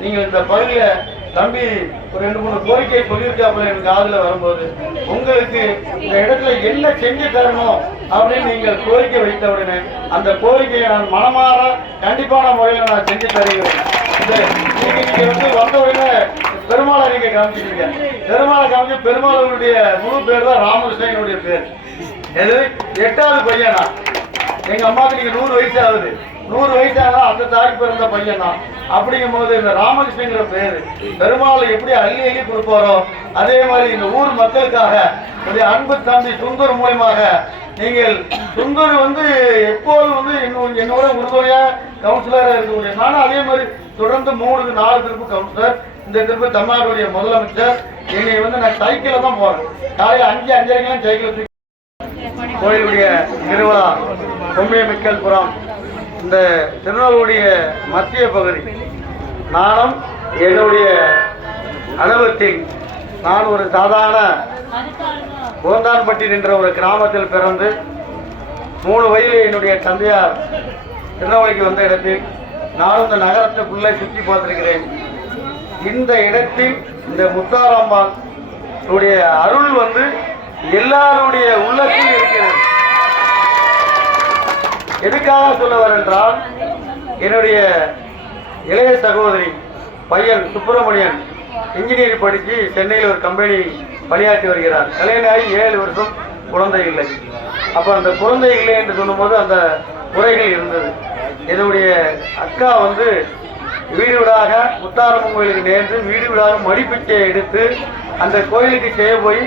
நீங்கள் இந்த பகுதியில தம்பி ஒரு 2-3 கோரிக்கை சொல்லியிருக்காப்புல எனக்கு காதுல வரும்போது உங்களுக்கு இந்த இடத்துல என்ன செஞ்சு தரணும் அப்படின்னு நீங்கள் கோரிக்கை வைத்த உடனே அந்த கோரிக்கையை நான் மனமாற கண்டிப்பான முறையில் நான் செஞ்சு தருகிறேன். நீங்க வந்த உடனே பெருமாளை நீங்க காமிச்சிட்டீங்க. பெருமாளை காமிச்சு பெருமாளுடைய முழு பேர் தான் ராமகிருஷ்ணனுடைய பேர். எது 8வது பையனா எங்க அம்மாவுக்கு நீங்க 100 வயசு ஆகுது. 100 வயசானா அந்த தாய்க்கு பிறந்த பையன் தான். அப்படிங்கும் போது இந்த ராமகிருஷ்ணங்கிற பேரு பெருமாள் எப்படி அள்ளி அள்ளி கொடுப்பாரோ அதே மாதிரி இந்த ஊர் மக்களுக்காக அன்பு தம்பி சுந்தர் மூலமாக நீங்கள் சுந்தர் எப்போது என்னோட உறுதுணையா கவுன்சிலராக இருக்கக்கூடிய நானும் அதே மாதிரி தொடர்ந்து 3-4 திருப்பு கவுன்சிலர். இந்த திருப்பு தமிழ்நாட்டுடைய முதலமைச்சர். என்னை நான் சைக்கிளில் தான் போறேன். காலையில் 5:30 சைக்கிள் கோயிலுடைய திருவிழா கொம்மியமிக்கல்புரம் இந்த திருநெல்வேலியுடைய மத்திய பகுதி. நானும் என்னுடைய அனுபவத்தில் நான் ஒரு சாதாரண கோந்தான்பட்டி என்ற ஒரு கிராமத்தில் பிறந்து 3 வயதில் என்னுடைய தந்தையார் திருநெல்வேலிக்கு வந்த இடத்தில் நானும் இந்த நகரத்துக்குள்ளே சுற்றி பார்த்திருக்கிறேன். இந்த இடத்தில் இந்த முத்தாரம்மாள் அருள் எல்லாருடைய உள்ளத்தில் இருக்கிறது. எதுக்காக சொல்லவர் என்றால் என்னுடைய இளைய சகோதரி பையன் சுப்பிரமணியன் இன்ஜினியரிங் படித்து சென்னையில் ஒரு கம்பெனி பணியாற்றி வருகிறார். கல்யாணம் 7 வருஷம் குழந்தை இல்லை. அப்போ அந்த குழந்தை இல்லை என்று சொல்லும்போது அந்த குறைகள் இருந்தது. என்னுடைய அக்கா வீடு வீடாக முத்தாரம்மன் கோயிலுக்கு நேர்ந்து வீடு வீடாக மடிப்பிச்சை எடுத்து அந்த கோயிலுக்கு செய்ய போய்